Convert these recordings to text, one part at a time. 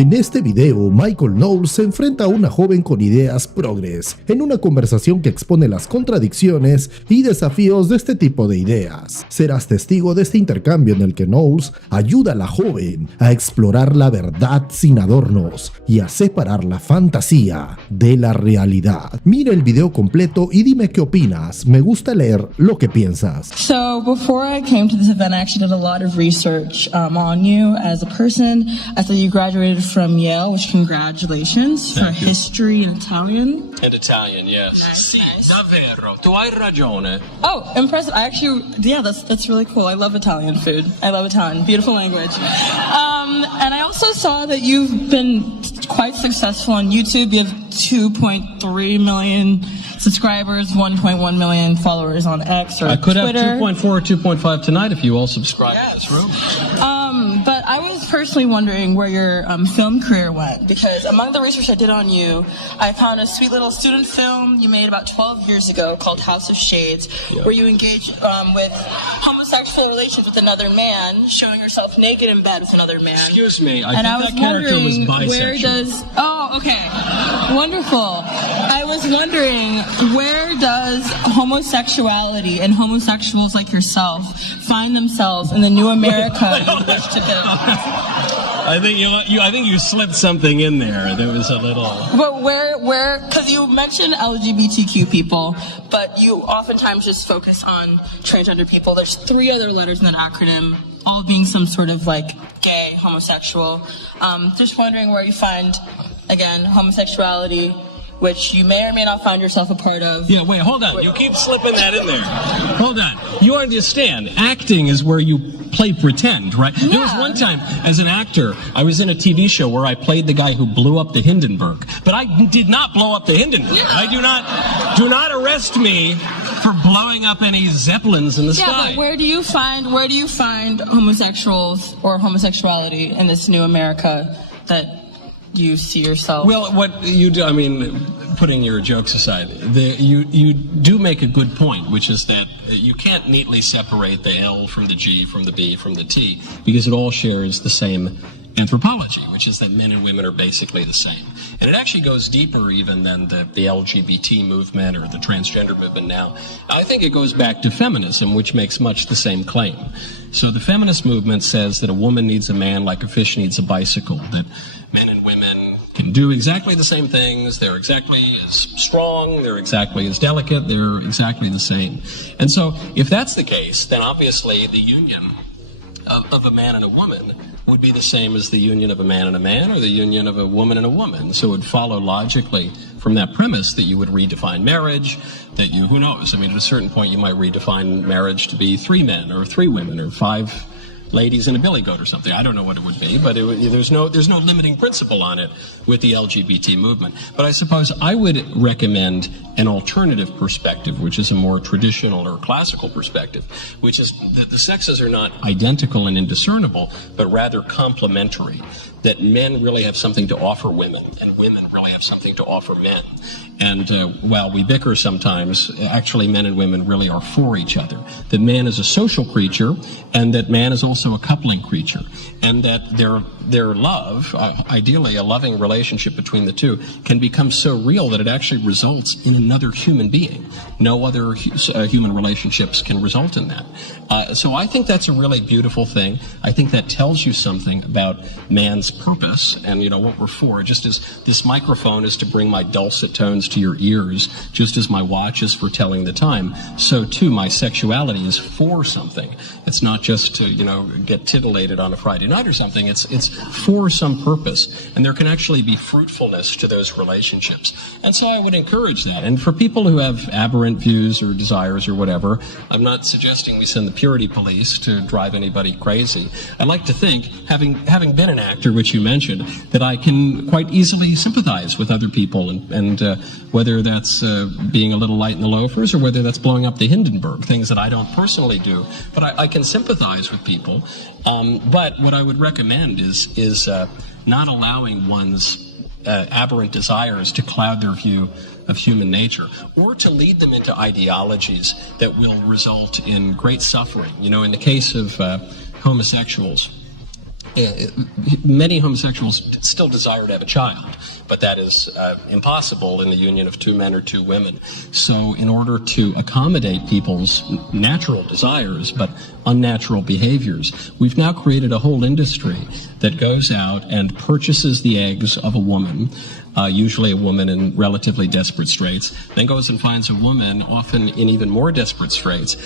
En este video, Michael Knowles se enfrenta a una joven con ideas progres, en una conversación que expone las contradicciones y desafíos de este tipo de ideas. Serás testigo de este intercambio en el que Knowles ayuda a la joven a explorar la verdad sin adornos y a separar la fantasía de la realidad. Mira el video completo y dime qué opinas. Me gusta leer lo que piensas. So before I came to this event, I actually did a lot of research on you as a person. I thought you graduated from Yale, which congratulations, for history and Italian. And Italian, yes. Sì, davvero. Tu hai ragione. Oh, impressive. I actually, yeah, that's really cool. I love Italian food. I love Italian. Beautiful language. And I also saw that you've been quite successful on YouTube. You have 2.3 million subscribers, 1.1 million followers on X or Twitter. I could have 2.4 or 2.5 tonight if you all subscribe to this room. But I was personally wondering where your film career went, because among the research I did on you, I found a sweet little student film you made about 12 years ago called House of Shades, where you engaged with homosexual relations with another man, showing yourself naked in bed with another man. Excuse me, I think that character was bisexual. Oh, okay. Wonderful. I was wondering, where does homosexuality and homosexuals like yourself find themselves in the new America you wish to build? I think you slipped something in there. There was a little. But where? Because you mentioned LGBTQ people, but you oftentimes just focus on transgender people. There's 3 other letters in that acronym, all being some sort of like gay, homosexual. Just wondering where you find, again, homosexuality, which you may or may not find yourself a part of. Yeah, wait, hold on. You keep slipping that in there. Hold on. You understand, acting is where you play pretend, right? Yeah. There was one time, as an actor, I was in a TV show where I played the guy who blew up the Hindenburg. But I did not blow up the Hindenburg. Yeah. Do not arrest me for blowing up any Zeppelins in the sky. Yeah, but where do you find homosexuals or homosexuality in this new America that you see yourself? Well, what you do, I mean, putting your jokes aside, you do make a good point, which is that you can't neatly separate the L from the G, from the B, from the T, because it all shares the same anthropology, which is that men and women are basically the same. And it actually goes deeper even than the LGBT movement or the transgender movement now. I think it goes back to feminism, which makes much the same claim. So the feminist movement says that a woman needs a man like a fish needs a bicycle, that men and women can do exactly the same things, they're exactly as strong, they're exactly as delicate, they're exactly the same. And so if that's the case, then obviously the union of a man and a woman would be the same as the union of a man and a man or the union of a woman and a woman. So it would follow logically from that premise that you would redefine marriage, that you, who knows, I mean, at a certain point you might redefine marriage to be 3 men or 3 women or 5 ladies and a billy goat or something. I don't know what it would be, but there's no limiting principle on it with the LGBT movement. But I suppose I would recommend an alternative perspective, which is a more traditional or classical perspective, which is that the sexes are not identical and indiscernible, but rather complementary, that men really have something to offer women and women really have something to offer men. And while we bicker sometimes, actually men and women really are for each other. That man is a social creature and that man is also a coupling creature. And that their love, ideally a loving relationship between the two, can become so real that it actually results in another human being. No other human relationships can result in that. So I think that's a really beautiful thing. I think that tells you something about man's purpose and, you know, what we're for. Just as this microphone is to bring my dulcet tones to your ears, just as my watch is for telling the time, so too my sexuality is for something. It's not just to, you know, get titillated on a Friday night or something. It's for some purpose, and there can actually be fruitfulness to those relationships. And so I would encourage that. And for people who have aberrant views or desires or whatever, I'm not suggesting we send the purity police to drive anybody crazy. I like to think, having been an actor, which you mentioned, that I can quite easily sympathize with other people, and whether that's being a little light in the loafers or whether that's blowing up the Hindenburg, things that I don't personally do, but I can sympathize with people. But what I would recommend is not allowing one's aberrant desires to cloud their view of human nature, or to lead them into ideologies that will result in great suffering. You know, in the case of homosexuals, many homosexuals still desire to have a child, but that is impossible in the union of two men or two women. So in order to accommodate people's natural desires but unnatural behaviors, we've now created a whole industry that goes out and purchases the eggs of a woman, usually a woman in relatively desperate straits, then goes and finds a woman, often in even more desperate straits,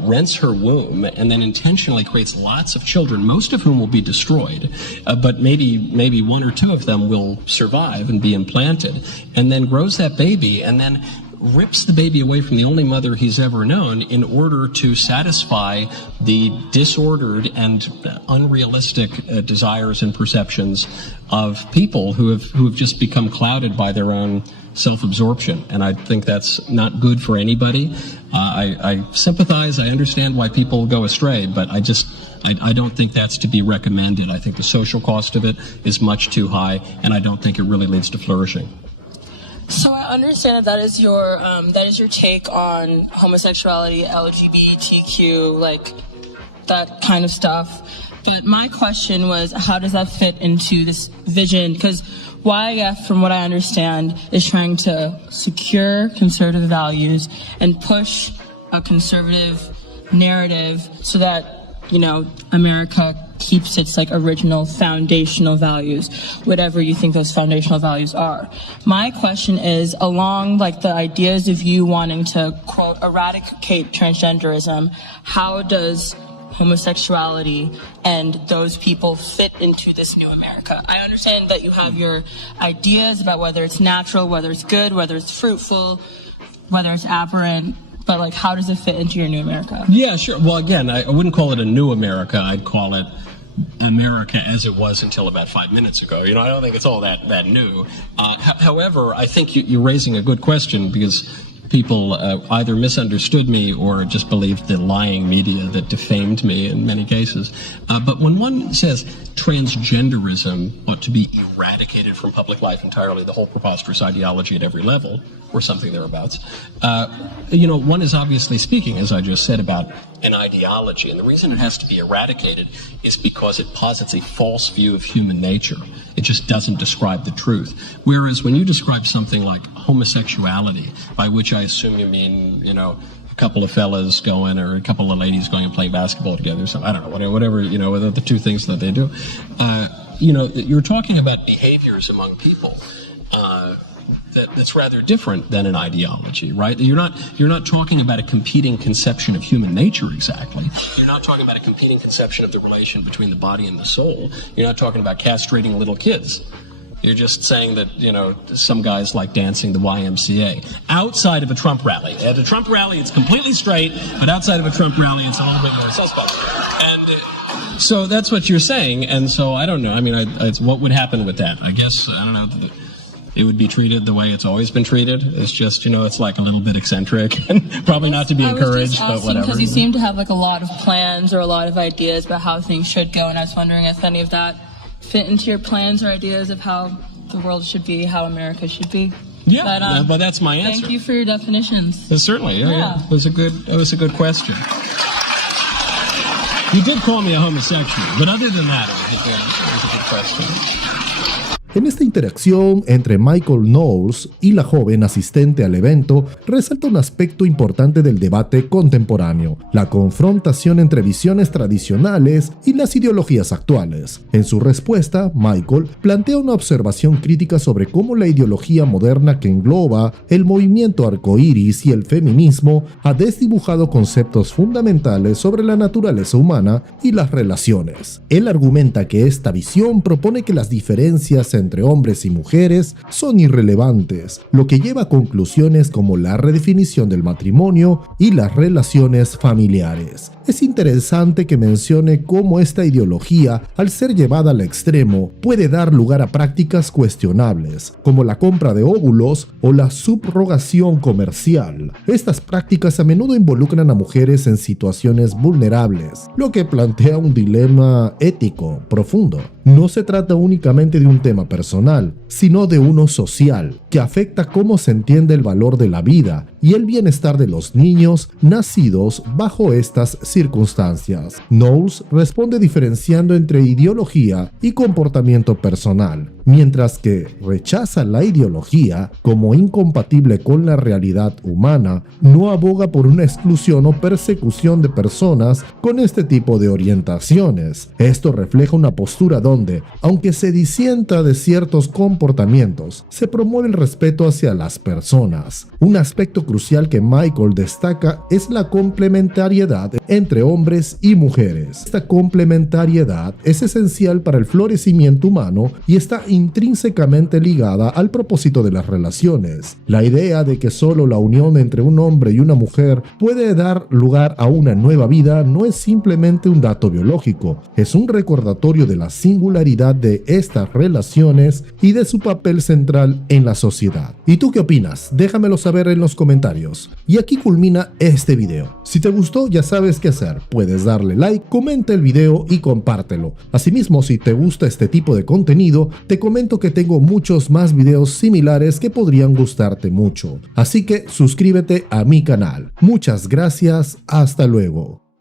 rents her womb, and then intentionally creates lots of children, most of whom will be destroyed, but maybe one or two of them will survive and be implanted, and then grows that baby, and then rips the baby away from the only mother he's ever known in order to satisfy the disordered and unrealistic desires and perceptions of people who have just become clouded by their own self-absorption. And I think that's not good for anybody. I sympathize, I understand why people go astray, but I don't think that's to be recommended. I think the social cost of it is much too high, and I don't think it really leads to flourishing. So I understand that is your take on homosexuality, LGBTQ, like that kind of stuff. But my question was, how does that fit into this vision? Because YF, from what I understand, is trying to secure conservative values and push a conservative narrative so that, you know, America keeps its like original foundational values, whatever you think those foundational values are. My question is, along like the ideas of you wanting to, quote, eradicate transgenderism, how does homosexuality and those people fit into this new America? I understand that you have your ideas about whether it's natural, whether it's good, whether it's fruitful, whether it's aberrant, but like how does it fit into your new America? Yeah, sure. Well, again, I wouldn't call it a new America. I'd call it America as it was until about 5 minutes ago. You know, I don't think it's all that new. However, I think you're raising a good question because people either misunderstood me or just believed the lying media that defamed me in many cases. But when one says transgenderism ought to be eradicated from public life entirely, the whole preposterous ideology at every level, or something thereabouts, you know, one is obviously speaking, as I just said, about an ideology. And the reason it has to be eradicated is because it posits a false view of human nature. It just doesn't describe the truth. Whereas when you describe something like homosexuality, by which I assume you mean, you know, a couple of fellas going or a couple of ladies going and playing basketball together, so I don't know, whatever, you know, the two things that they do, you know, you're talking about behaviors among people that's rather different than an ideology, right? You're not talking about a competing conception of human nature exactly. You're not talking about a competing conception of the relation between the body and the soul. You're not talking about castrating little kids. You're just saying that, you know, some guys like dancing the YMCA outside of a Trump rally. At a Trump rally, it's completely straight, but outside of a Trump rally, it's a little bit more suspect. And so that's what you're saying. And so I don't know. I mean, it's what would happen with that? I guess, I don't know. It would be treated the way it's always been treated. It's just, you know, it's like a little bit eccentric and probably not to be encouraged, but whatever. Because you seem to have like a lot of plans or a lot of ideas about how things should go, and I was wondering if any of that fit into your plans or ideas of how the world should be, how America should be. Yeah, but that's my answer. Thank you for your definitions. Certainly, yeah. It was a good question. You did call me a homosexual, but other than that, it was a good question. En esta interacción entre Michael Knowles y la joven asistente al evento, resalta un aspecto importante del debate contemporáneo, la confrontación entre visiones tradicionales y las ideologías actuales. En su respuesta, Michael plantea una observación crítica sobre cómo la ideología moderna que engloba el movimiento ARCOIRIS y el feminismo ha desdibujado conceptos fundamentales sobre la naturaleza humana y las relaciones. Él argumenta que esta visión propone que las diferencias entre hombres y mujeres son irrelevantes, lo que lleva a conclusiones como la redefinición del matrimonio y las relaciones familiares. Es interesante que mencione cómo esta ideología, al ser llevada al extremo, puede dar lugar a prácticas cuestionables, como la compra de óvulos o la subrogación comercial. Estas prácticas a menudo involucran a mujeres en situaciones vulnerables, lo que plantea un dilema ético profundo. No se trata únicamente de un tema personal, sino de uno social, que afecta cómo se entiende el valor de la vida y el bienestar de los niños nacidos bajo estas circunstancias. Knowles responde diferenciando entre ideología y comportamiento personal, mientras que rechaza la ideología como incompatible con la realidad humana. No aboga por una exclusión o persecución de personas con este tipo de orientaciones. Esto refleja una postura donde, aunque se disienta de ciertos comportamientos, se promueve el respeto hacia las personas. Un aspecto crucial que Michael destaca es la complementariedad entre hombres y mujeres. Esta complementariedad es esencial para el florecimiento humano y está intrínsecamente ligada al propósito de las relaciones. La idea de que solo la unión entre un hombre y una mujer puede dar lugar a una nueva vida no es simplemente un dato biológico, es un recordatorio de la singularidad de estas relaciones y de su papel central en la sociedad. ¿Y tú qué opinas? Déjamelo saber en los comentarios. Y aquí culmina este video. Si te gustó, ya sabes qué hacer. Puedes darle like, comenta el video y compártelo. Asimismo, si te gusta este tipo de contenido, te comento que tengo muchos más videos similares que podrían gustarte mucho. Así que suscríbete a mi canal. Muchas gracias, hasta luego.